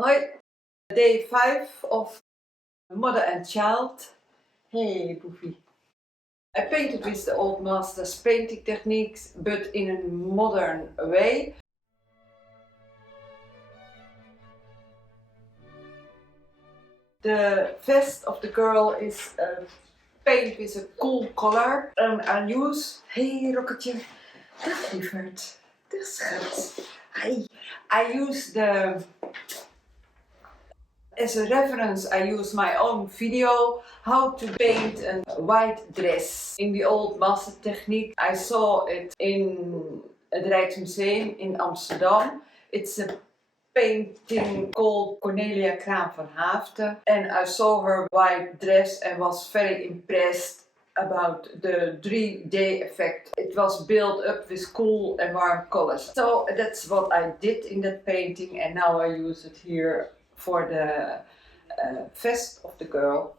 Hoi, day 5 of Mother and Child. Hey, Boefie. I painted with the old master's painting techniques, but in a modern way. The vest of the girl is painted with a cool color. And I use, hey Rocketje, dag lieverd, dag schat. Hi. I use as a reference, I use my own video how to paint a white dress in the old master technique. I saw it in het Rijksmuseum in Amsterdam. It's a painting called Cornelia Craen van Haeften, and I saw her white dress and was very impressed about the 3D effect. It was built up with cool and warm colors. So that's what I did in that painting, and now I use it here for the vest of the girl.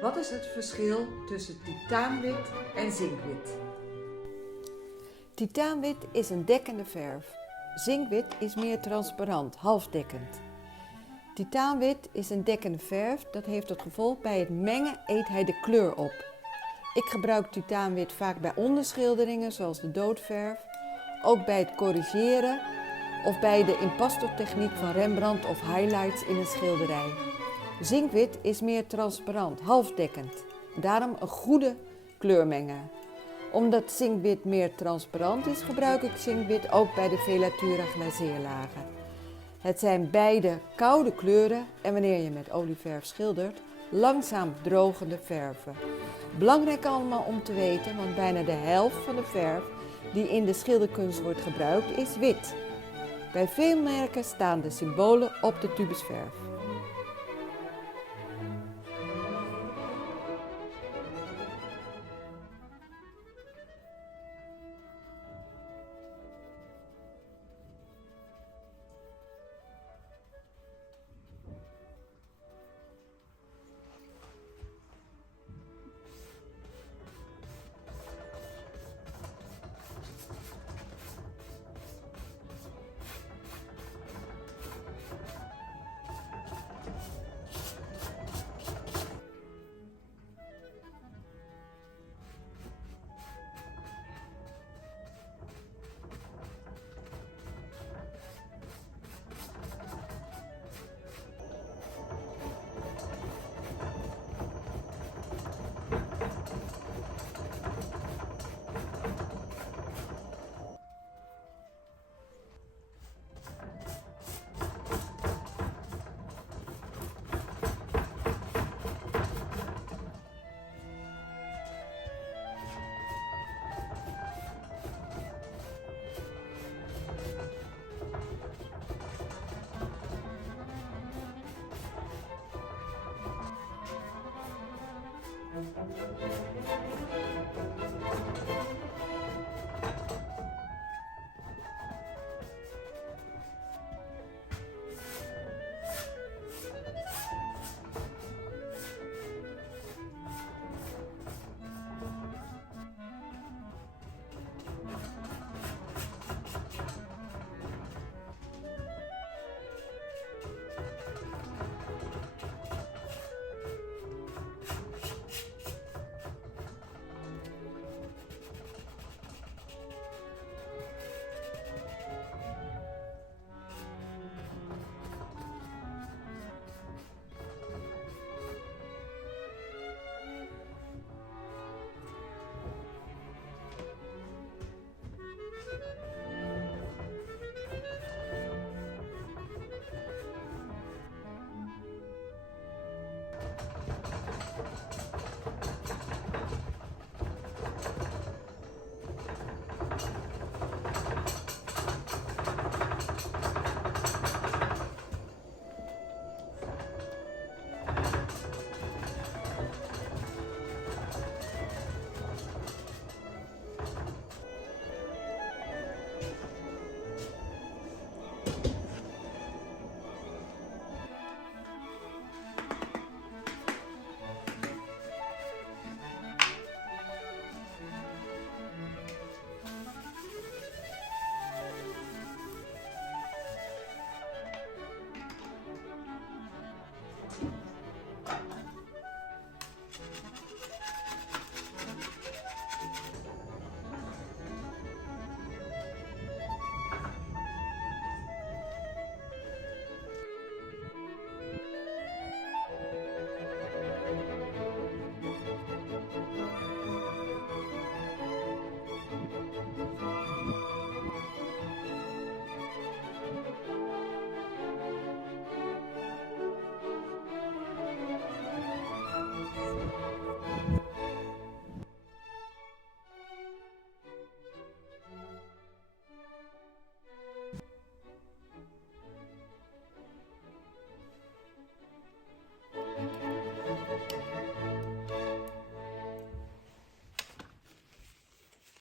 Wat is het verschil tussen titaanwit en zinkwit? Titaanwit is een dekkende verf. Zinkwit is meer transparant, halfdekkend. Titaanwit is een dekkende verf, dat heeft tot gevolg bij het mengen eet hij de kleur op. Ik gebruik titaanwit vaak bij onderschilderingen zoals de doodverf, ook bij het corrigeren of bij de impasto techniek van Rembrandt of highlights in een schilderij. Zinkwit is meer transparant, halfdekkend, daarom een goede kleurmenger. Omdat zinkwit meer transparant is, gebruik ik zinkwit ook bij de velatura glazeerlagen. Het zijn beide koude kleuren en wanneer je met olieverf schildert, langzaam drogende verven. Belangrijk allemaal om te weten, want bijna de helft van de verf die in de schilderkunst wordt gebruikt is wit. Bij veel merken staan de symbolen op de tubusverf.